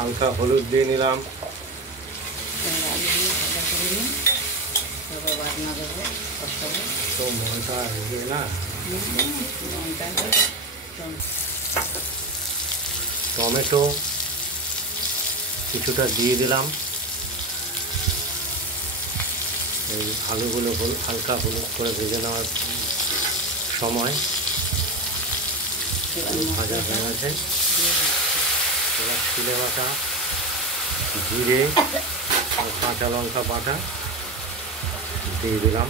হালকা হলুদ দিয়ে নিলাম। তো মনটা এগিয়ে না, টমেটো কিছুটা দিয়ে দিলাম। এই আলুগুলো হালকা হলুদ করে ভেজে নেওয়ার সময় ভাজা হয়ে গেছে। এবার শিলে বাটা জিরে আর কাঁচা লঙ্কা বাটা দিয়ে দিলাম।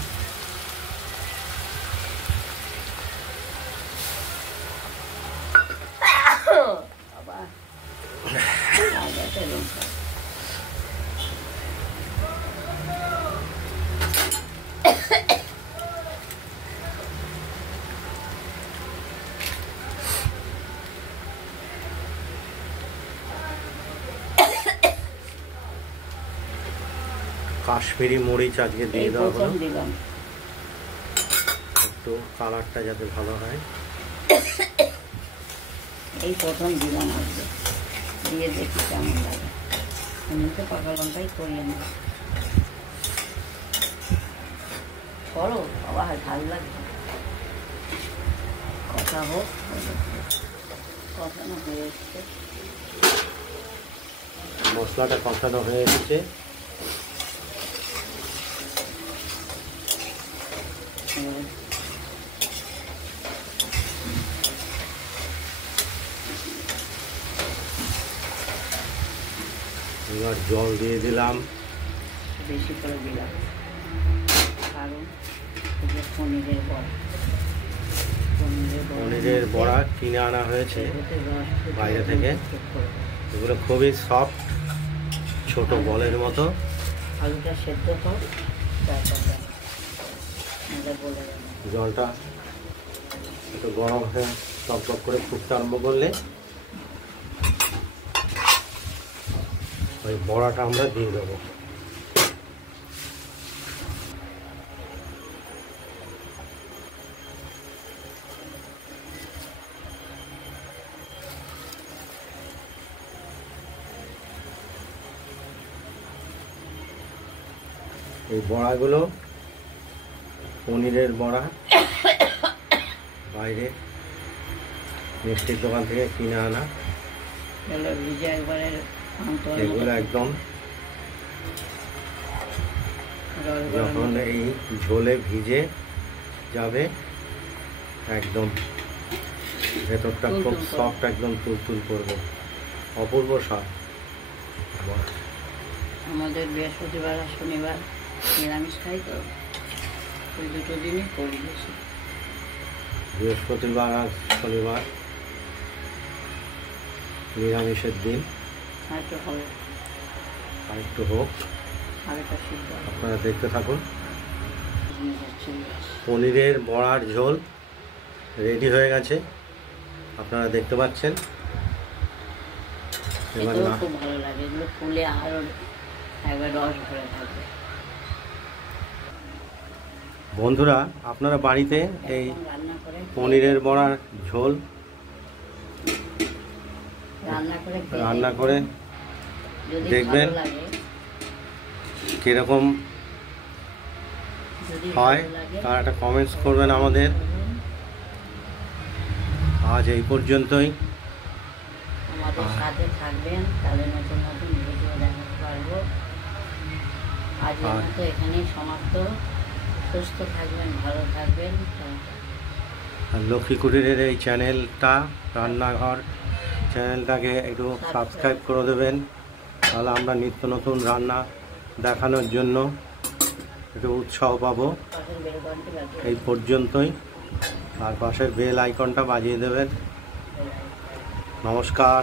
কাশ্মীরি মরিচ আজকে দিয়ে দেওয়া হলো, একটু কালারটা যাতে ভালো হয়। এই প্রথম দিলাম, আজকে দিয়ে দেখি কেমন লাগে। আমি তো পাকা লঙ্কাই করি আমি। করো বাবা, ভালো লাগে। কথা হোক, কষানো হয়ে এসছে, মশলাটা কষানো হয়ে এসেছে। এবার জল দিয়ে দিলাম, বেশি করে দিলাম, কারণ পনিরের বড়া, পনিরের বড়া কিনে আনা হয়েছে বাইরে থেকে। এগুলো খুবই সফট, ছোট বলের মতো। আলুটা সেদ্ধ হোক, জলটা একটু গরম হয়ে টক করে ফুটতে আরম্ভ করলে ওই বড়াটা আমরা দিয়ে দেবো। এই বড়াগুলো পনিরের বড়া, বাইরে মিষ্টির দোকান থেকে কিনে আনা। এগুলো একদম যখন এই ঝোলে ভিজে যাবে একদম ভেতরটা খুব সফট, একদম তুলতুল করবে, অপূর্ব স্বাদ। আমাদের বৃহস্পতিবার আর শনিবার নিরামিষ খাই, তো ওই দুটো দিনই করি বেশি। বৃহস্পতিবার আর শনিবার নিরামিষের দিন। আরেকটু হবে, আরেকটু হোক, আপনারা দেখতে থাকুন। পনিরের বড়ার ঝোল রেডি হয়ে গেছে, আপনারা দেখতে পাচ্ছেন। এবার খুব ভালো লাগে, এগুলো ফুলে আরো একবার রস ভরে থাকবে। বন্ধুরা, আপনারা বাড়িতে এই পনিরের বড়ার ঝোল রান্না করে দেখবেন কিরকম হয়, তার একটা কমেন্টস করবেন আমাদের। আজ এই পর্যন্তই, আমাদের সাথে থাকবেন, তাহলে নতুন নতুন ভিডিও দেখাতে পারবো। আজকের মতো এখানেই সমাপ্ত। সুস্থ থাকবেন, ভালো থাকবেন। আর লক্ষ্মী কুটিরের এই চ্যানেলটা, রান্নাঘর চ্যানেলটাকে একটু সাবস্ক্রাইব করে দেবেন, তাহলে আমরা নিত্য নতুন রান্না দেখানোর জন্য একটু উৎসাহ পাবো। এই পর্যন্তই, আর পাশের বেল আইকনটা বাজিয়ে দেবেন। নমস্কার।